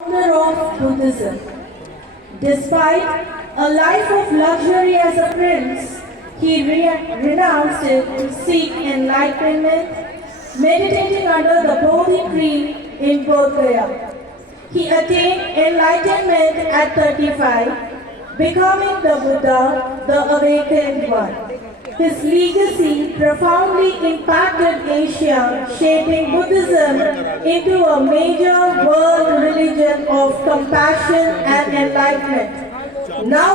founder of Buddhism. Despite a life of luxury as a prince, he renounced it to seek enlightenment, meditating under the Bodhi tree in Bodh Gaya. He attained enlightenment at 35, becoming the Buddha, the awakened one. His legacy profoundly impacted Asia, shaping Buddhism into a major world religion of compassion and enlightenment. Now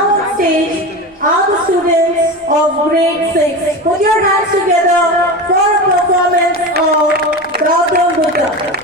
on stage are the students of grade 6. Put your hands together for a performance of Gautam Buddha.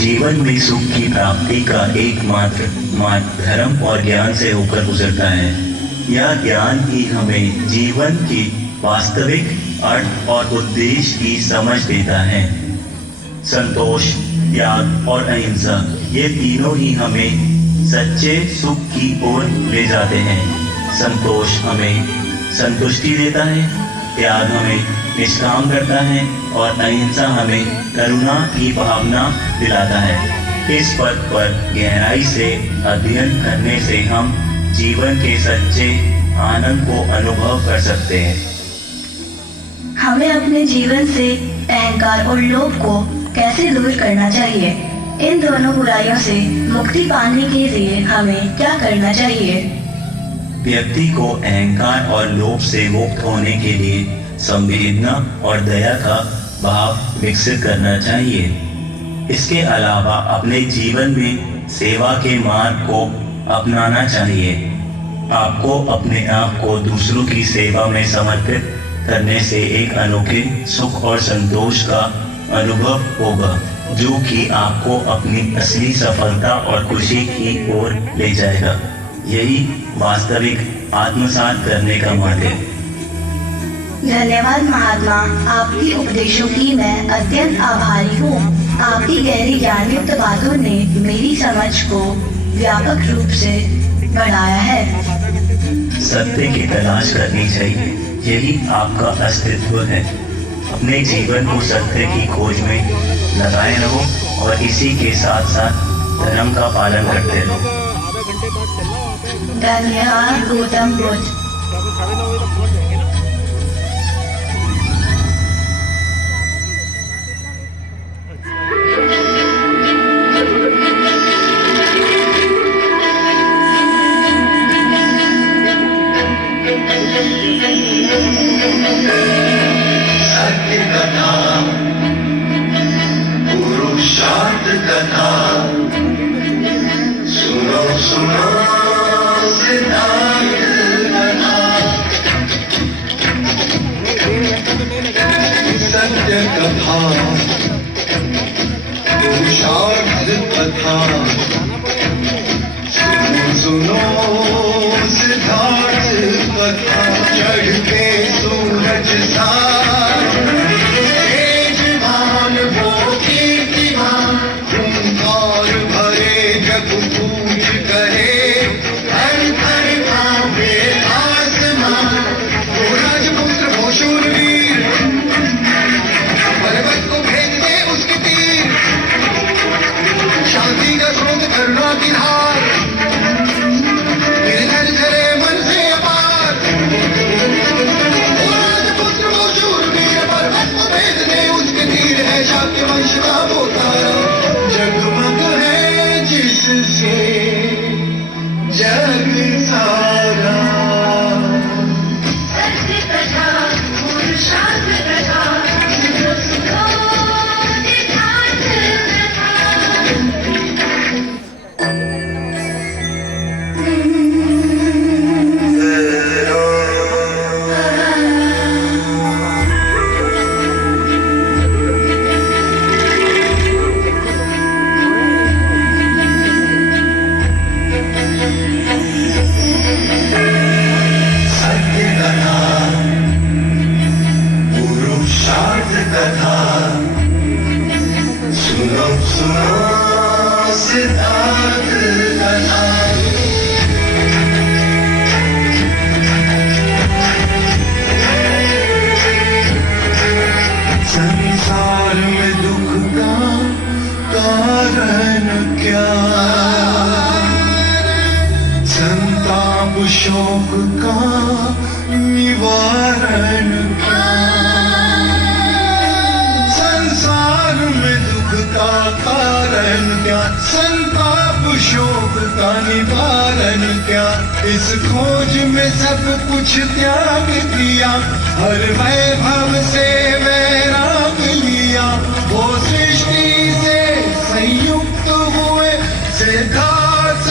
जीवन में सुख की प्राप्ति का एकमात्र मार्ग धर्म और ज्ञान से होकर गुजरता है। यह ज्ञान ही हमें जीवन की वास्तविक अर्थ और उद्देश्य की समझ देता है। संतोष, त्याग और अहिंसा ये तीनों ही हमें सच्चे सुख की ओर ले जाते हैं। संतोष हमें संतुष्टि देता है, त्याग हमें निष्काम करता है और अहिंसा हमें करुणा की भावना दिलाता है। इस पद पर गहराई से अध्ययन करने से हम जीवन के सच्चे आनंद को अनुभव कर सकते हैं। हमें अपने जीवन से अहंकार और लोभ को कैसे दूर करना चाहिए? इन दोनों बुराइयों से मुक्ति पाने के लिए हमें क्या करना चाहिए? व्यक्ति को अहंकार और लोभ से मुक्त होने के लिए संवेदना और दया का भाव विकसित करना चाहिए। इसके अलावा अपने जीवन में सेवा के मार्ग को अपनाना चाहिए। आपको अपने आप को दूसरों की सेवा में समर्पित करने से एक अनोखे सुख और संतोष का अनुभव होगा, जो कि आपको अपनी असली सफलता और खुशी की ओर ले जाएगा। यही वास्तविक आत्मसात करने का मार्ग है। धन्यवाद महात्मा, आपकी उपदेशों की मैं अत्यंत आभारी हूँ। आपकी गहरी ज्ञानयुक्त बातों ने मेरी समझ को व्यापक रूप से बढ़ाया है। सत्य की तलाश करनी चाहिए, यही आपका अस्तित्व है। अपने जीवन को सत्य की खोज में लगाए रहो और इसी के साथ साथ धर्म का पालन करते रहो। धन्यवाद गौतम बुद्ध। सत्य कथा, पुरुषार्थ कथा, सुनो सुनो सिद्धांत कथा। सत्य कथा, पुरुषार्थ कथा, सुनो सुनो सिद्धार्थ कथा। चढ़ते सूरज सा तेजवान वो कीर्तिमान, खूंखार भरे जग पूज करे, हर हर कांपे आसमान। वो राजपुत्र वो शूरवीर, पर्वत को भेज दे उसके तीर, शांति का स्रोत करुणा की धार, निर्धन करे मन से अपार। वो राजपुत्र वो शूरवीर, पर्वत को भेज दे उसके तीर, है शाक्य वंश का वो तारा, जगमग है जिससे जग सारा। सत्य कथा, पुरुषार्थ कथा, सुनो सुनो सिद्धार्थ कथा। सिद्धार्थ कथा संसार में दुख का कारण क्या, संताप शोक का निवारण क्या, संसार में दुख का कारण क्या, संताप शोक का निवारण क्या, इस खोज में सब कुछ त्याग दिया, हर वैभव से वैराग लिया, वो सृष्टि से संयुक्त हुए सिद्धार्थ